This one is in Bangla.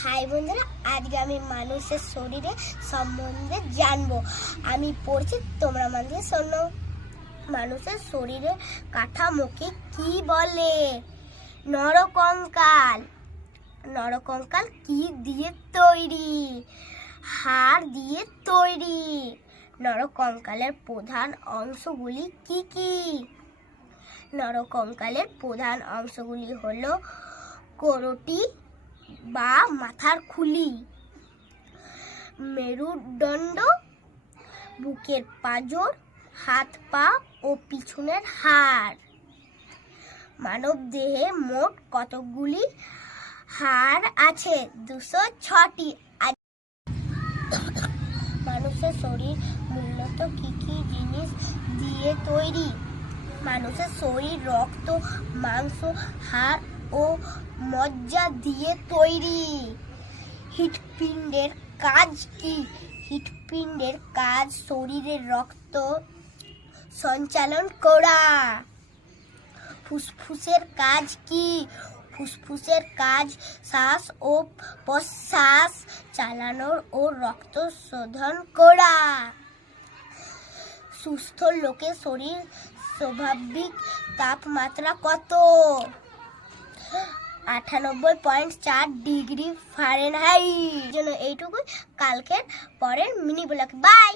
হাই বন্ধুরা, আজকে আমি মানুষের শরীরে সম্বন্ধে জানবো। আমি পড়ছি, তোমরা মন দিয়ে শোনো। মানুষের শরীরে কাঠামোকে কি বলে? নরকঙ্কাল। নরকঙ্কাল কি দিয়ে তৈরি? হাড় দিয়ে তৈরি। নরকঙ্কালের প্রধান অংশগুলি কি কি? নরকঙ্কালের প্রধান অংশগুলি হলো করোটি বা মাথার খুলি, মেরুদণ্ড, বুকের পাঁজর, হাত পা ও পিছনের হাড়। মানব দেহে মোট কতগুলি হাড় আছে? 206টি। মানুষের শরীর মূলত কি কি জিনিস দিয়ে তৈরি? মানুষের শরীর রক্ত, মাংস, হাড় ও মজ্জা দিয়ে তৈরি। হৃৎপিণ্ডের কাজ কি? হৃৎপিণ্ডের কাজ শরীরের রক্ত সঞ্চালন করা। ফুসফুসের কাজ কি? ফুসফুসের কাজ শ্বাস ও প্রশ্বাস চালানো ও রক্ত শোধন করা। সুস্থ লোকের শরীর স্বাভাবিক তাপমাত্রা কত? 98.4 ডিগ্রি ফারেনহাইট। এইটুকুই। কালকের পরের মিনি ব্লগ। বাই।